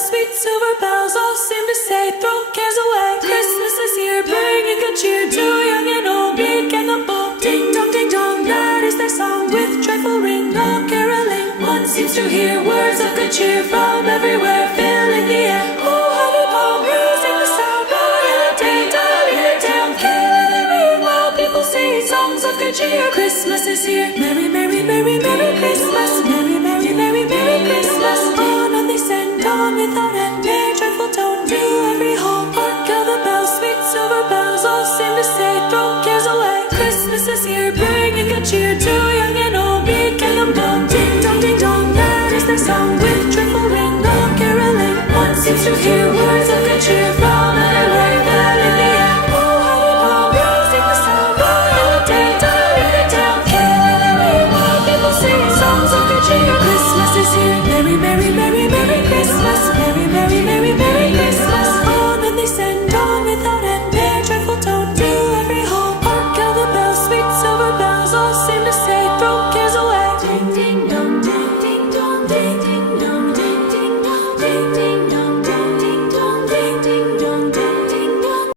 sweet silver bells all seem to say, throw cares away. Christmas is here, bringing good cheer to young and old, big and the bold. Ding dong, that is their song, with joyful ring, all caroling. One seems to hear words of good cheer from everywhere, filling the air. Oh, honey palm, raising the sound, dialing the town, killing the ring while people sing songs of good cheer. Christmas is here, merry, merry, merry, merry Christmas.